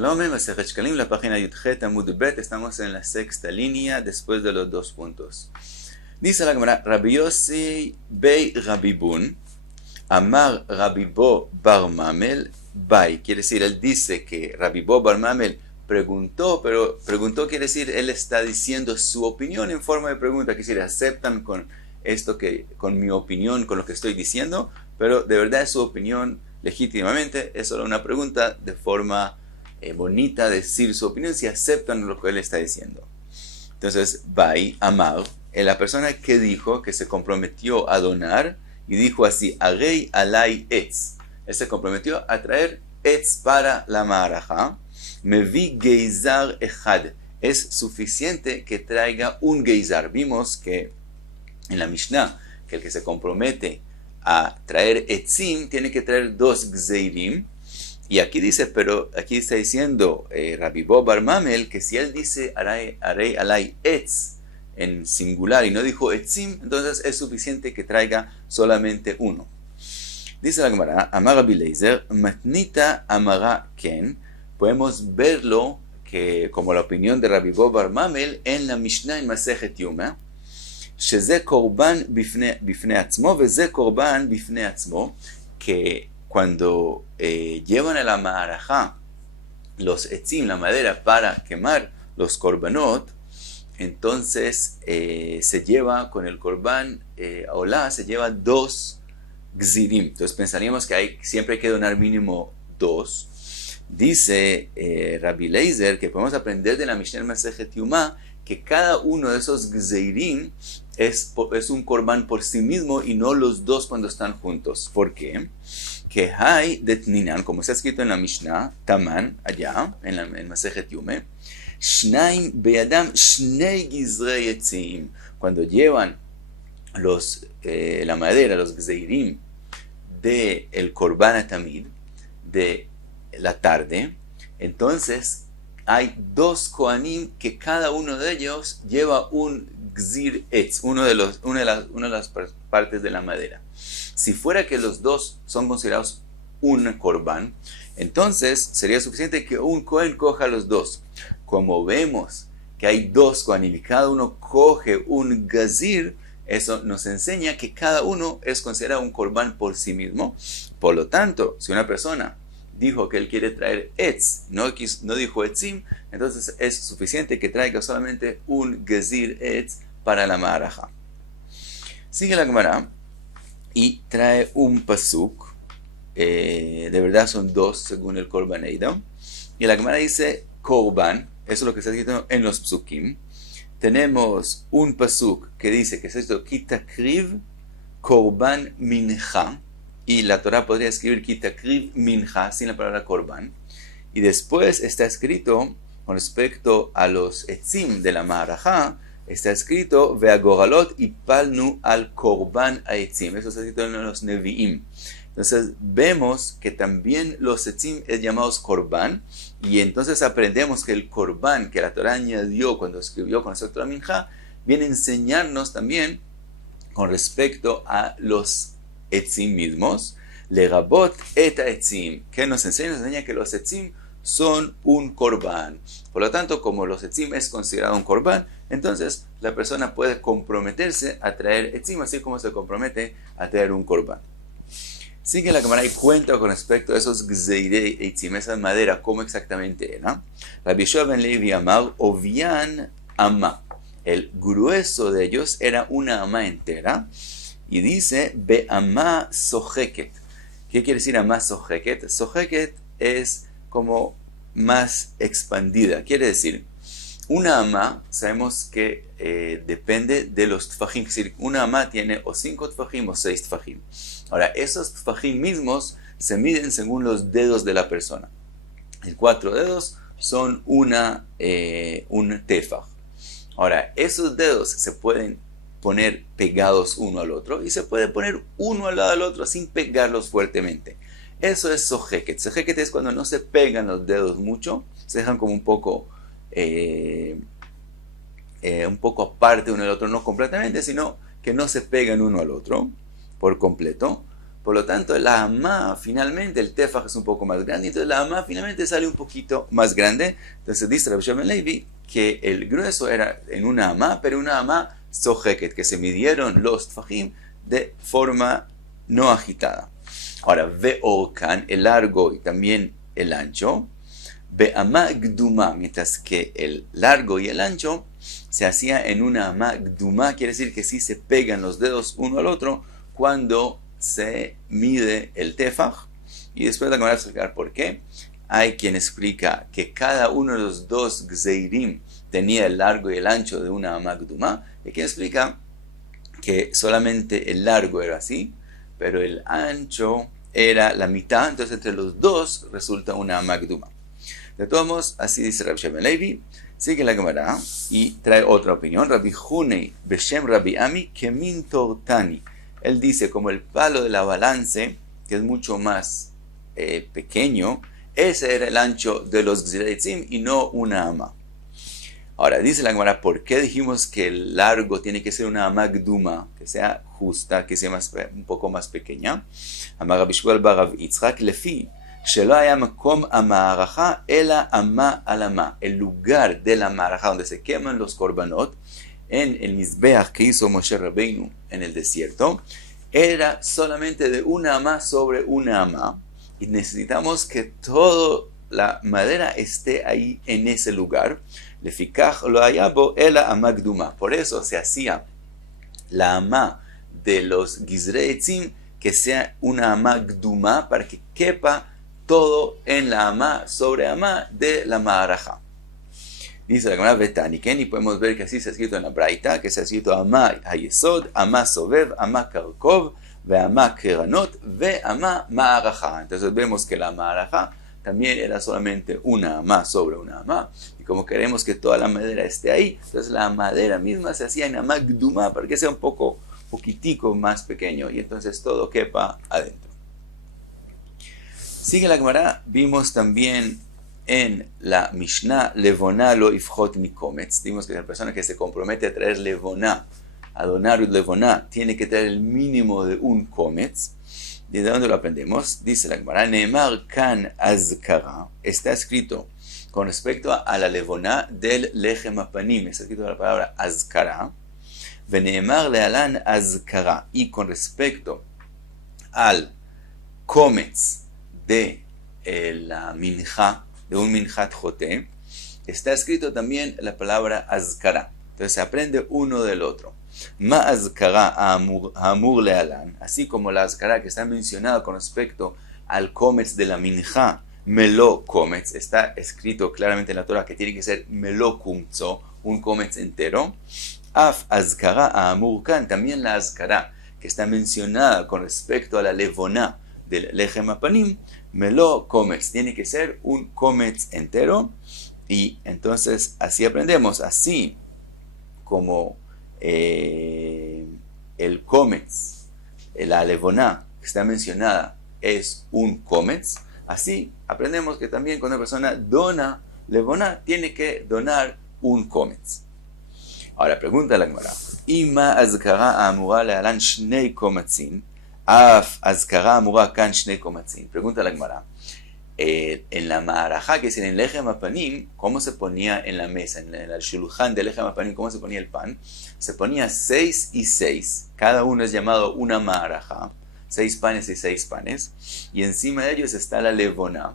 Shalom, Masejet Shkalim, la página Yudhet Amud Bet. Estamos en la sexta línea después de los 2 puntos. Dice la Gemara: Rabbi Yossi Bei Rabbi Bun, Amar Rabbi Bo Bar Mamel Bai. Quiere decir, él dice que Rabbi Bo Bar Mamel preguntó, pero preguntó quiere decir, él está diciendo su opinión en forma de pregunta. Quiere decir, aceptan con esto con mi opinión, con lo que estoy diciendo, pero de verdad es su opinión legítimamente, es solo una pregunta de forma bonita, decir su opinión, si aceptan lo que él está diciendo. Entonces, Bai, Amar, la persona que dijo, que se comprometió a donar, y dijo así: Arei alai etz. Él se comprometió a traer etz para la ma'araja. Mevi geizar echad. Es suficiente que traiga un geizar. Vimos que en la Mishnah, que el que se compromete a traer etzim tiene que traer 2 gzeirim. Y aquí dice, pero aquí está diciendo Rabbi Bo Bar Mamel que si él dice arei alai etz en singular y no dijo etzim, entonces es suficiente que traiga solamente uno. Dice la Gemara: Amar Rabbi Leizer, matnita amara ken. Podemos verlo que como la opinión de Rabbi Bo Bar Mamel en la Mishnah en Masejet Yuma, שזה קורבן בפני עצמו וזה קורבן בפני עצמו, que cuando llevan a la ma'araja los etzim, la madera, para quemar los korbanot, entonces se lleva con el korban olá, se lleva 2 gzirim. Entonces pensaríamos que siempre hay que donar mínimo 2. Dice Rabbi Leizer que podemos aprender de la Mishnah Masejet Yuma que cada uno de esos gzeirim es un korban por sí mismo y no los 2 cuando están juntos. ¿Por qué? Que hay detninan, como está escrito en la Mishnah, Taman, allá, en Masejet Yume, Shnaim be'adam shnei gizrei etzim. Cuando llevan la madera, los gzeirim, del korban atamid, de la tarde, entonces hay 2 kohanim que cada uno de ellos lleva un gzir etz, una de las partes de la madera. Si fuera que los 2 son considerados un korban, entonces sería suficiente que un kohen coja los 2. Como vemos que hay 2 kohanim y cada uno coge un gazir, eso nos enseña que cada uno es considerado un korban por sí mismo. Por lo tanto, si una persona dijo que él quiere traer etz, no dijo etzim, entonces es suficiente que traiga solamente un gazir etz para la ma'araja. Sigue la Gemara y trae un pasuk, de verdad son 2 según el Korban Eidam, y la Gemara dice korban, eso es lo que está escrito en los psukim. Tenemos un pasuk que dice que es esto: kitakriv korban mincha, y la Torah podría escribir kitakriv mincha sin la palabra korban, y después está escrito con respecto a los etzim de la ma'araja, está escrito ve'agoralot ipalnu al korban ha'etzim. Eso está escrito en los nevi'im. Entonces vemos que también los etzim es llamados korban, y entonces aprendemos que el korban que la Torah añadió cuando escribió con respecto a la minja viene a enseñarnos también con respecto a los etzim mismos. Lerabot et ha'etzim, que nos enseña que los etzim son un korban. Por lo tanto, como los etzim es considerado un korban, entonces la persona puede comprometerse a traer etzim, así como se compromete a traer un korban. Sigue la Gemara y cuenta con respecto a esos gzeirei etzim, esa madera, cómo exactamente era. Rabbi Yoshua ben Levi amar ovian ama. El grueso de ellos era una ama entera. Y dice be'ama soheket. ¿Qué quiere decir ama soheket? Soheket es como más expandida. Quiere decir, una ama, sabemos que depende de los tfajim. Es decir, una ama tiene o 5 tfajim o 6 tfajim. Ahora, esos tfajim mismos se miden según los dedos de la persona. Y 4 dedos son un tefaj. Ahora, esos dedos se pueden poner pegados uno al otro y se puede poner uno al lado del otro sin pegarlos fuertemente. Eso es soheket. Soheket es cuando no se pegan los dedos mucho, se dejan como un poco aparte uno del otro, no completamente, sino que no se pegan uno al otro por completo. Por lo tanto, la amá, finalmente, el tefaj es un poco más grande, entonces la amá finalmente sale un poquito más grande. Entonces dice Rabbi Shimon ben Levi que el grueso era en una amá, pero una amá soheket, que se midieron los tfajim de forma no agitada. Ahora, ve'orkan, el largo y también el ancho, ve'amá gduma, mientras que el largo y el ancho se hacía en una amá gduma, quiere decir que sí se pegan los dedos uno al otro cuando se mide el tefaj. Y después la voy a explicar por qué. Hay quien explica que cada uno de los dos gzeirim tenía el largo y el ancho de una amá gduma, y quien explica que solamente el largo era así, pero el ancho era la mitad, entonces entre los dos resulta una amá gduma. De todos modos, así dice Rabbi Shimon ben Levi. Sigue la Gemara y trae otra opinión. Rabbi Hunei beshem Rabbi Ami kemin tortani. Él dice, como el palo de la balance, que es mucho más pequeño, ese era el ancho de los gzeirim y no una amá. Ahora, dice la Gemara, ¿por qué dijimos que el largo tiene que ser una amá gduma, que sea justa, que sea un poco más pequeña? Amar Rabbi Shmuel bar Rav Yitzchak, lefi שלא היה מקום המערכה, אלא אמה על אמה. El lugar de la מערכה, donde se queman los korbanot, en el Mizbeach que hizo Moshe Rabbeinu en el desierto, era solamente de una amá sobre una amá, y necesitamos que toda la madera esté ahí en ese lugar. לפיכך לא היה בו אלא אמה קדומה. Por eso se hacía la amá de los gizrei etzim, que sea una amá gduma, para que quepa todo en la amá sobre amá de la ma'araja. Dice la Gemara Betaniken, y podemos ver que así se ha escrito en la Braita, que se ha escrito amá hayesod, amá sobev, amá karkov, ve amá keranot, ve amá ma'araja. Entonces vemos que la ma'araja también era solamente una amá sobre una amá, y como queremos que toda la madera esté ahí, entonces la madera misma se hacía en amá gduma, para que sea un poquitico más pequeño, y entonces todo quepa adentro. Sigue la Gemara, vimos también en la Mishnah, Levoná lo ifjot mikometz. Vimos que la persona que se compromete a traer Levoná, a donar Levoná, tiene que traer el mínimo de un kometz. ¿De dónde lo aprendemos? Dice la Gemara, Neemar kan azkara. Está escrito con respecto a la Levoná del lechem apanim. Está escrito la palabra azkara. Veneemar lealan azkara. Y con respecto al kometz de la minja, de un minjat joté, está escrito también la palabra azkara. Entonces se aprende uno del otro. Ma azkara amur lealan, así como la azkara que está mencionada con respecto al kometz de la minja, melo kometz, está escrito claramente en la Torah que tiene que ser melo kumtzo, un kometz entero. Af azkara amur kan, también la azkara que está mencionada con respecto a la levoná del lechem apanim, melo kometz, tiene que ser un kometz entero. Y entonces así aprendemos, así como el kometz, la levoná que está mencionada es un kometz, así aprendemos que también cuando una persona dona levoná tiene que donar un kometz. Ahora pregunta la Gemara, ima azkara amura lealan shnei kometzin, af azkara amura kan shnei kometzin. Pregunta la Gemara, en la ma'araja, que es en el lechem apanim, ¿cómo se ponía en la mesa, en el shulchan del lechem apanim, cómo se ponía el pan? Se ponía 6 y 6, cada uno es llamado una ma'araja, 6 panes y 6 panes, y encima de ellos está la levoná,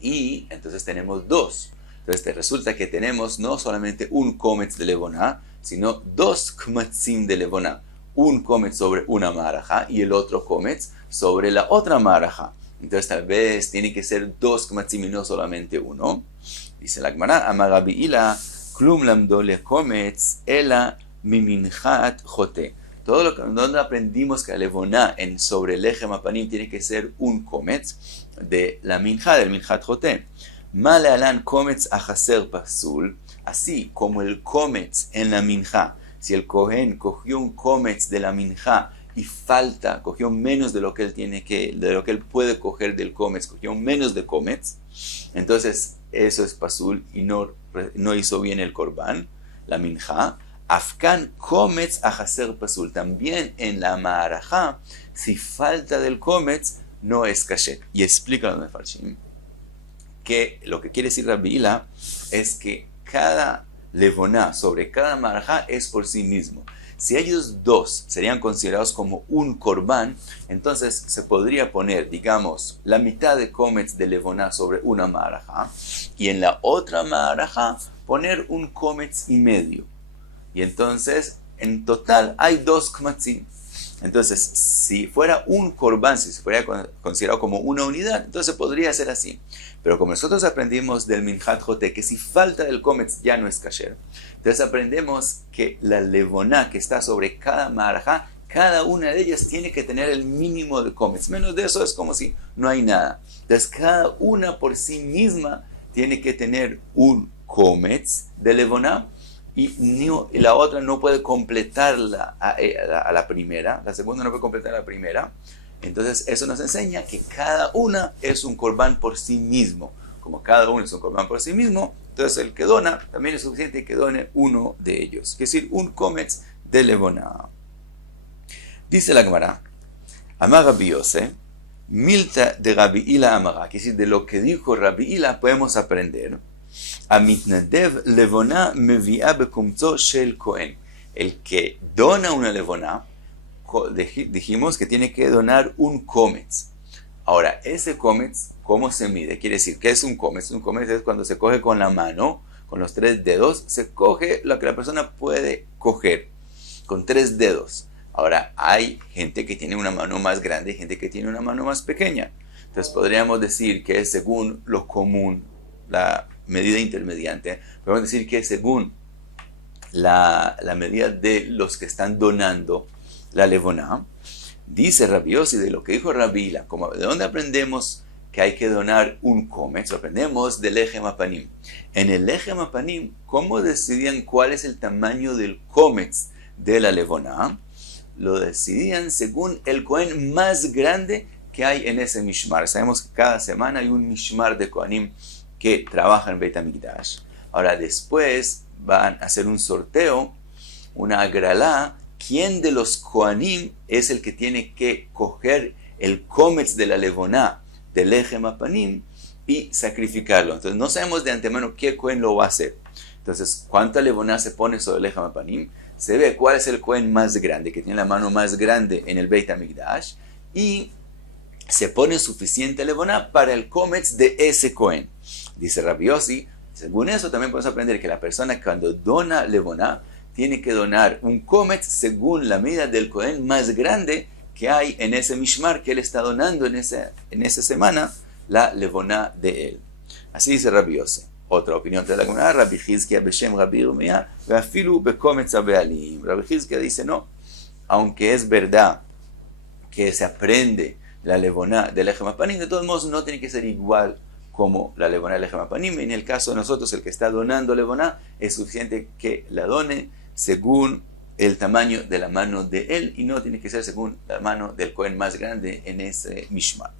y entonces tenemos 2. Entonces resulta que tenemos no solamente un kometz de levoná, sino 2 kmatzim de levoná, un kometz sobre una ma'araja y el otro kometz sobre la otra ma'araja. Entonces tal vez tiene que ser 2 kmatzim y no solamente uno. Dice la Gemara, Amar Rabbi Ila, klum lamdo le kometz ela miminchat jote. Todo lo que donde aprendimos que la levoná en sobre el lechem apanim tiene que ser un kometz de la minja, del minchat jote. Ma lealan kometz achaser pasul, así como el kometz en la minja. Si el kohen cogió un kometz de la minja y falta, cogió menos de lo que él de lo que él puede coger del kometz, cogió menos de kometz, entonces eso es pasul y no hizo bien el korban, la minja. Afkan kometz achaser pasul, también en la ma'araja, si falta del kometz, no es kasher. Y explica los mefarshim que lo que quiere decir Rabbi Hila es que cada levoná sobre cada marajá es por sí mismo. Si ellos dos serían considerados como un corbán, entonces se podría poner, digamos, la mitad de kometz de levoná sobre una marajá y en la otra marajá poner un kometz y medio. Y entonces, en total, hay 2 kmatzim. Entonces, si fuera un corbán, si se fuera considerado como una unidad, entonces podría ser así. Pero como nosotros aprendimos del Minhat Joté, que si falta del kometz ya no es kasher, entonces aprendemos que la levoná que está sobre cada marajá, cada una de ellas tiene que tener el mínimo de kometz. Menos de eso es como si no hay nada. Entonces, cada una por sí misma tiene que tener un kometz de levoná, y la otra no puede completarla a la primera, la segunda no puede completar a la primera. Entonces eso nos enseña que cada una es un corbán por sí mismo. Como cada uno es un corbán por sí mismo, entonces el que dona también es suficiente que done uno de ellos, es decir, un kometz de levoná. Dice la Gemara, Amar Rabbi Yose, Milta de Rabbi Hila Amara, que es decir, de lo que dijo Rabbi Hila podemos aprender. Amitnadev levoná mevia bekumtzo shel kohen. El que dona una levoná, dijimos que tiene que donar un kometz. Ahora, ese kometz, ¿cómo se mide? Quiere decir, ¿qué es un kometz? Un kometz es cuando se coge con la mano, con los 3 dedos, se coge lo que la persona puede coger, con 3 dedos. Ahora, hay gente que tiene una mano más grande y gente que tiene una mano más pequeña. Entonces, podríamos decir que es según lo común, la medida intermediante, podemos decir que según la medida de los que están donando la levoná, dice Rabbi Yossi, de lo que dijo Rabbi Hila, ¿de dónde aprendemos que hay que donar un kometz? Lo aprendemos del Lechem Apanim. En el Lechem Apanim, ¿cómo decidían cuál es el tamaño del kometz de la levoná? Lo decidían según el kohen más grande que hay en ese mishmar. Sabemos que cada semana hay un mishmar de kohanim que trabajan en Beit HaMikdash. Ahora después van a hacer un sorteo, una agralá, quién de los kohanim es el que tiene que coger el kometz de la levoná del Lechem Apanim y sacrificarlo. Entonces no sabemos de antemano qué kohen lo va a hacer. Entonces, ¿cuánta levoná se pone sobre el Lechem Apanim? Se ve cuál es el kohen más grande, que tiene la mano más grande en el Beit HaMikdash, y se pone suficiente levoná para el kometz de ese kohen. Dice Rabbi Yossi, según eso también podemos aprender que la persona cuando dona levoná tiene que donar un kometz según la medida del kohen más grande que hay en ese mishmar que él está donando en esa semana la levoná de él. Así dice Rabbi Yossi. Otra opinión de la Gemara, Rabbi Hizkia beshem Rabbi Yirmiyah veafilu bekometz habealim. Rabbi Hizkia dice no, aunque es verdad que se aprende la levoná del Lechem Apanim, de todos modos no tiene que ser igual como la levoná del Lechem Apanim. En el caso de nosotros, el que está donando levoná, es suficiente que la done según el tamaño de la mano de él y no tiene que ser según la mano del kohen más grande en ese mishmar.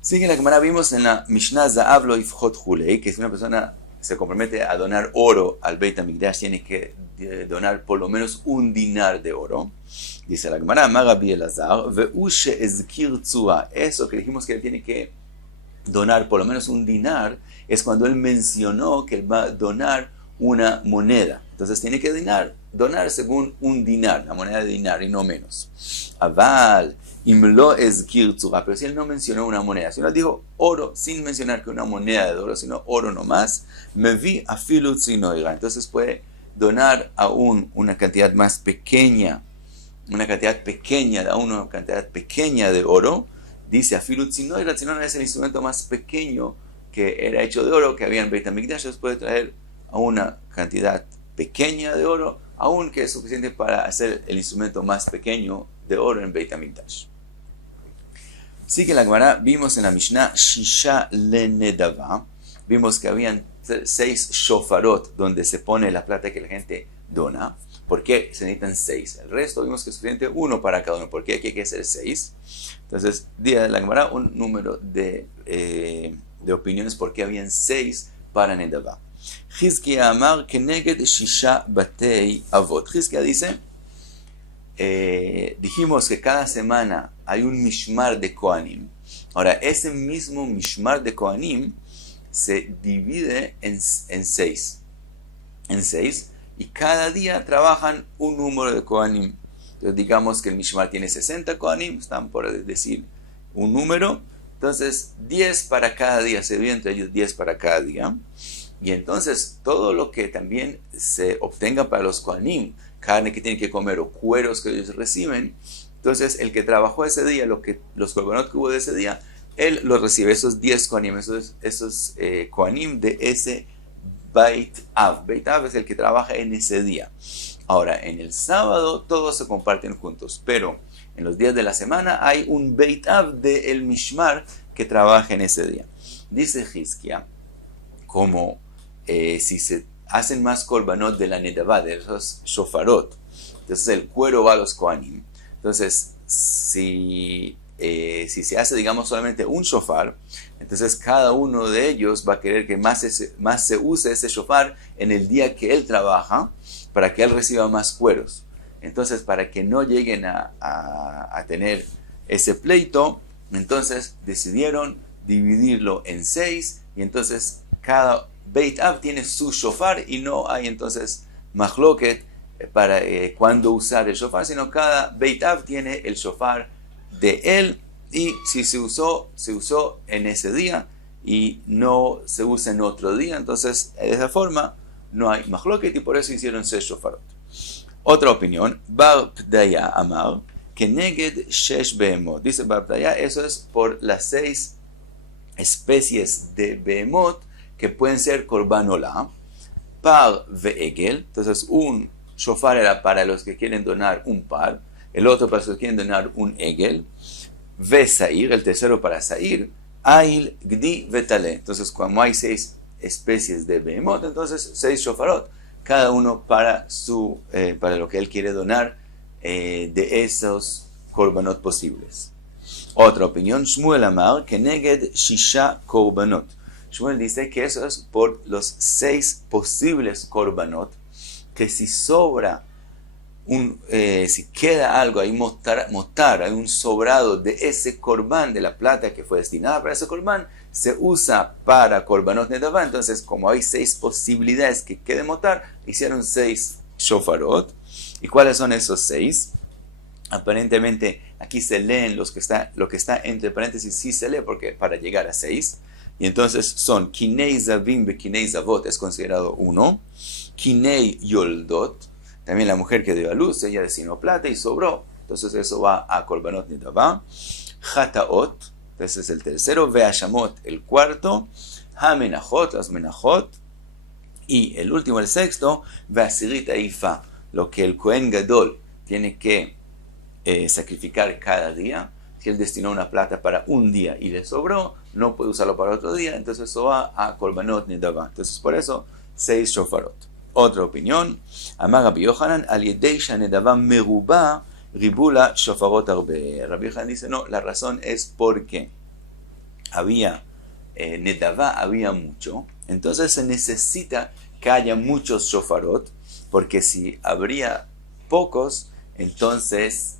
Sigue la Gemara, vimos en la Mishnah Za'av lo ifchot hulei, que si una persona se compromete a donar oro al Beit HaMikdash, tiene que donar por lo menos un dinar de oro. Dice la Gemara, Amar Rabbi Elazar, ve'u she'ezkir tzura. Eso que dijimos que él tiene que donar por lo menos un dinar, es cuando él mencionó que él va a donar una moneda. Entonces tiene que donar según un dinar, la moneda de dinar y no menos. Aval, imlo ezkir tzura. Pero si él no mencionó una moneda, si él dijo oro, sin mencionar que una moneda de oro, sino oro nomás, me vi afilu tzinoira. Entonces puede donar aún una cantidad más pequeña, una cantidad pequeña de oro. Dice afilu tzinoira, tzinoira es el instrumento más pequeño que era hecho de oro, que había en Beit HaMikdash. Entonces puede traer a una cantidad pequeña de oro, aún que es suficiente para hacer el instrumento más pequeño de oro en Beit HaMikdash. Sigue la Gemara, vimos en la Mishnah Shisha lenedava, vimos que habían 6 shofarot donde se pone la plata que la gente dona. ¿Por qué se necesitan 6? El resto vimos que es suficiente 1 para cada uno. ¿Por qué aquí hay que hacer 6? Entonces, día de la Gemara, un número de opiniones por qué habían 6 para Nedava. Hizkia Amar Keneged Shisha Batei Avot. Hizkia dice dijimos que cada semana hay un mishmar de Kohanim. Ahora, ese mismo mishmar de Kohanim se divide en 6. En 6, y cada día trabajan un número de Kohanim. Entonces, digamos que el mishmar tiene 60 Kohanim, están por decir un número. Entonces, 10 para cada día, se divide entre ellos 10 para cada día. Y entonces, todo lo que también se obtenga para los Kohanim, carne que tienen que comer o cueros que ellos reciben, entonces el que trabajó ese día, los korbanot que hubo de ese día, él los recibe, esos 10 Kohanim, esos Kohanim de ese Beit Av. Beit Av es el que trabaja en ese día. Ahora, en el sábado todos se comparten juntos, pero en los días de la semana hay un Beit Av del Mishmar que trabaja en ese día. Dice Hizkia, como si se hacen más korbanot de la nedavá, de esos shofarot, entonces el cuero va a los Kohanim. Entonces, si se hace, digamos, solamente un shofar, entonces cada uno de ellos va a querer que más se use ese shofar en el día que él trabaja, para que él reciba más cueros. Entonces, para que no lleguen a tener ese pleito, entonces decidieron dividirlo en 6, y entonces cada Beit Av tiene su shofar, y no hay entonces machloket para cuándo usar el shofar, sino cada Beit Av tiene el shofar de él, y si se usó en ese día, y no se usa en otro día, entonces de esa forma no hay machloket, y por eso hicieron 6 shofarot. Otra opinión, Bar Pdaya Amar, que neged shesh behemot. Dice Bar Pdaya, eso es por las 6 especies de behemot que pueden ser korban olah, par ve'egel. Entonces un shofar era para los que quieren donar un par, el otro para los que quieren donar un egel, ve'sair, el tercero para sair, ail, gdi, vetale. Entonces, como hay 6 especies de behemot, entonces 6 shofarot, cada uno para lo que él quiere donar de esos korbanot posibles. Otra opinión, Shmuel Amar, que neged shisha korbanot. Shmuel dice que eso es por los 6 posibles korbanot, que si sobra si queda algo ahí motar, hay un sobrado de ese korban, de la plata que fue destinada para ese korban, se usa para korbanot nedavá. Entonces, como hay 6 posibilidades que quede motar, hicieron 6 shofarot. ¿Y cuáles son esos 6? Aparentemente aquí se leen lo que está entre paréntesis, sí se lee porque para llegar a 6. Y entonces son kinei zavim be kinei zavot, es considerado 1. Kinei yoldot, también la mujer que dio a luz, ella destinó plata y sobró, entonces eso va a korbanot nedavá. Hataot, ese es el tercero. Ve'ashamot, el cuarto. Hamenachot, las menachot. Y el último, el sexto, ve'asirit haifa, lo que el Kohen Gadol tiene que sacrificar cada día. Si él destinó una plata para un día y le sobró, no puede usarlo para otro día, entonces eso va a korbanot nedavá. Entonces por eso 6 shofarot. Otra opinión, Amar Rabbi Yochanan, al yedei shanedavá merubá ribula shofarot arbe. Rabbi Yochanan dice, no, la razón es porque había nedavá, había mucho, entonces se necesita que haya muchos shofarot, porque si habría pocos, entonces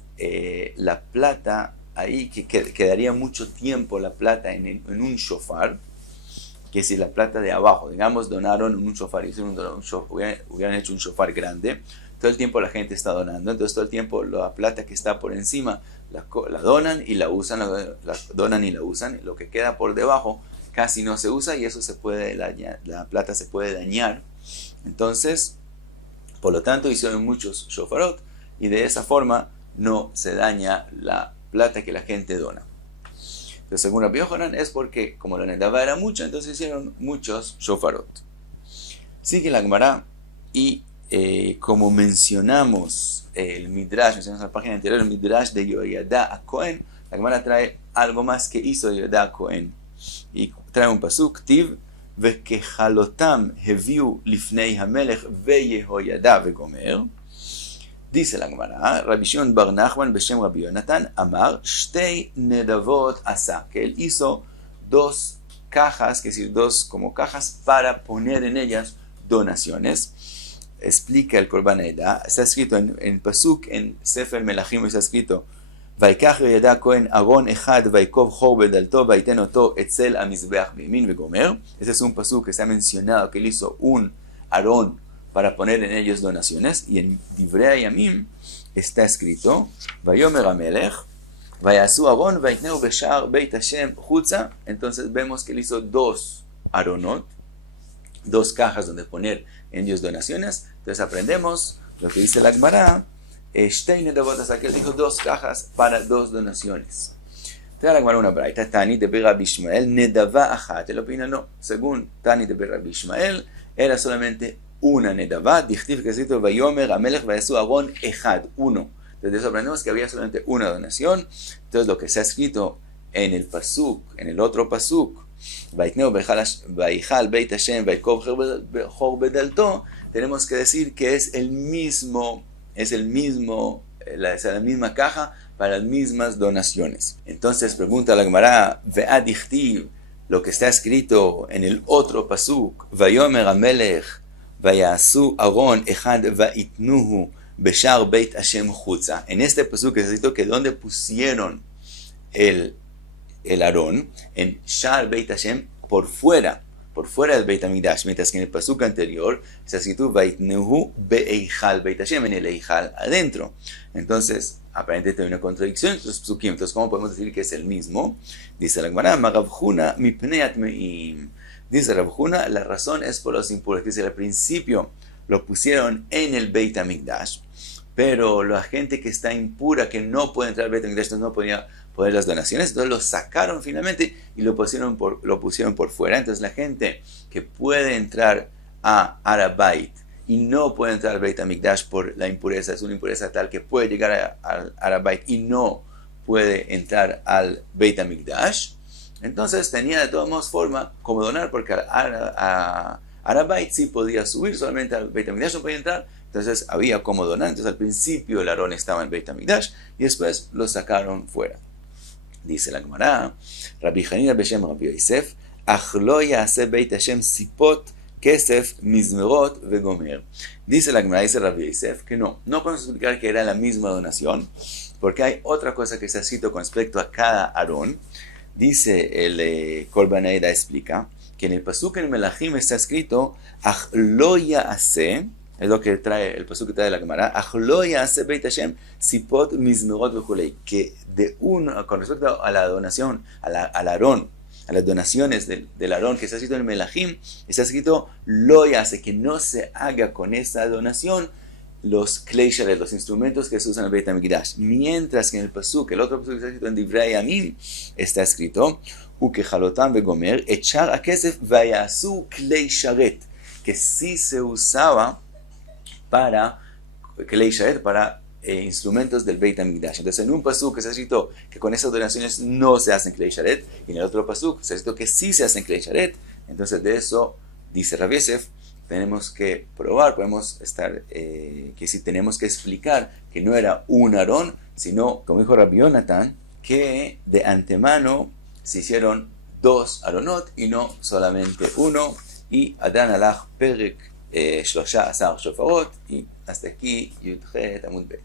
la plata ahí, que quedaría mucho tiempo la plata en un shofar, que si la plata de abajo, digamos, donaron un shofar, hubieran hecho un shofar grande, todo el tiempo la gente está donando, entonces todo el tiempo la plata que está por encima la donan y la usan, la donan y la usan, lo que queda por debajo casi no se usa, y eso se puede dañar, la plata se puede dañar. Entonces, por lo tanto, hicieron muchos shofarot, y de esa forma no se daña la plata que la gente dona. Entonces, según Rabbi Yochanan, es porque como la nedavá era mucha, entonces hicieron muchos shofarot. Sigue la Gemara, y como mencionamos el Midrash, mencionamos en la página anterior, el Midrash de Yoyada a Cohen, la Gemara trae algo más que hizo Yoyada a Cohen, y trae un pasuk, Tiv, וככלותם הביאו לפני המלך ויהוידע וגומר. Dice la Gemara, Rabbi Shimon bar Nachman beshem Rabbi Yonatan amar shtei nedavot asa, que él hizo 2 cajas, que es decir, 2 como cajas para poner en ellas donaciones. explica el Korban Eda, está escrito en Pasuk, en Sefer Melachim está escrito, ויקח וידע הכהן ארון אחד ויקוב חור בדלתו ויתן אותו אצל המזבח בימין וגומר. Ese es un pasuk que se ha mencionado que él hizo un arón para poner en ellos donaciones, y en Divrei Yamim está escrito, ויאמר המלך ויעשו ארון ויתנהו בשער בית השם חוצה. Entonces vemos que él hizo dos aronot, dos cajas donde poner en ellos donaciones. Entonces aprendemos lo que dice la Gemara, Shtei nedavot, hasta que él dijo dos cajas para dos donaciones. Trae la Gemara una braita, Tani de Rabbi Ishmael, nedava achat. Él opina no, según Tani de Rabbi Ishmael, era solamente una nedava, dichtiv que escrito, vayomer amelech vayasu aron echad, uno. Entonces eso aprendemos que había solamente una donación. Entonces lo que se ha escrito en el pasuk, en el otro pasuk, Vaitneu vayijal beit Hashem vaykov chor bedalto, tenemos que decir que es la misma caja para las mismas donaciones. Entonces pregunta la Gemara, ve'ad dichtiv, lo que está escrito en el otro pasuk, vayomer amelech vayasu aron echad vaitnuhu beshar beit Hashem chutza. En este pasuk es escrito que donde pusieron el arón, en Shar Beit Hashem, por fuera del Beit HaMikdash, mientras que en el pasuk anterior está escrito Vaitnehu be'eichal Beit Hashem, en el eichal adentro. Entonces, aparentemente hay una contradicción entre los pasukim. Entonces, ¿cómo podemos decir que es el mismo? Dice la Gemara, Rav Huna mipnei atmeim. Dice Rav Huna, la razón es por los impuros. Dice, al principio lo pusieron en el Beit HaMikdash, pero la gente que está impura, que no puede entrar al Beit HaMikdash, no podía poner las donaciones, entonces lo sacaron finalmente y lo pusieron por fuera. Entonces la gente que puede entrar a Arabait y no puede entrar al Beit HaMikdash por la impureza, es una impureza tal que puede llegar al Arabait y no puede entrar al Beit HaMikdash, entonces tenía de todos modos forma como donar, porque a Arabait sí podía subir, solamente al Beit HaMikdash no podía entrar. Entonces había como donar. Entonces al principio el arón estaba en Beit HaMikdash y después lo sacaron fuera. Dice la Gemara, Rabbi Hanina beshem Rabbi Yosef, ach lo ya'aseh Beit Hashem sipot kesef mizmerot vegomer. Dice la Gemara, dice Rabbi Yosef, que no podemos explicar que era la misma donación, porque hay otra cosa que está escrito con respecto a cada arón. Dice el Korban Eda, explica que en el pasuk en Melachim está escrito, ach lo ya'aseh, es lo que trae el pasuk que trae la Gemara, ach lo ya'aseh Beit Hashem sipot mizmerot vechulei, que con respecto a la donación, al arón, a las donaciones del arón que está escrito en el Melachim, está escrito lo ya'aseh, que no se haga con esa donación los klei sharet, los instrumentos que se usan en el Beit HaMikdash. Mientras que en el pasuk, el otro pasuk que está escrito en Divrei Yamim, está escrito ukechalotam vegomer echar hakesef vayasu klei sharet, que sí se usaba para klei sharet, para instrumentos del Beit HaMikdash. Entonces en un pasuk que se ha escrito que con esas donaciones no se hacen klei sharet, y en el otro pasuk se ha escrito que sí se hacen klei sharet. Entonces de eso dice Rabbi Yosef, tenemos que probar, que sí tenemos que explicar que no era un arón, sino, como dijo Rabbi Yonatan, que de antemano se hicieron dos aronot y no solamente uno. Y Adán alach perek 13 shofarot, y hasta aquí Yud Chet Amud Bet.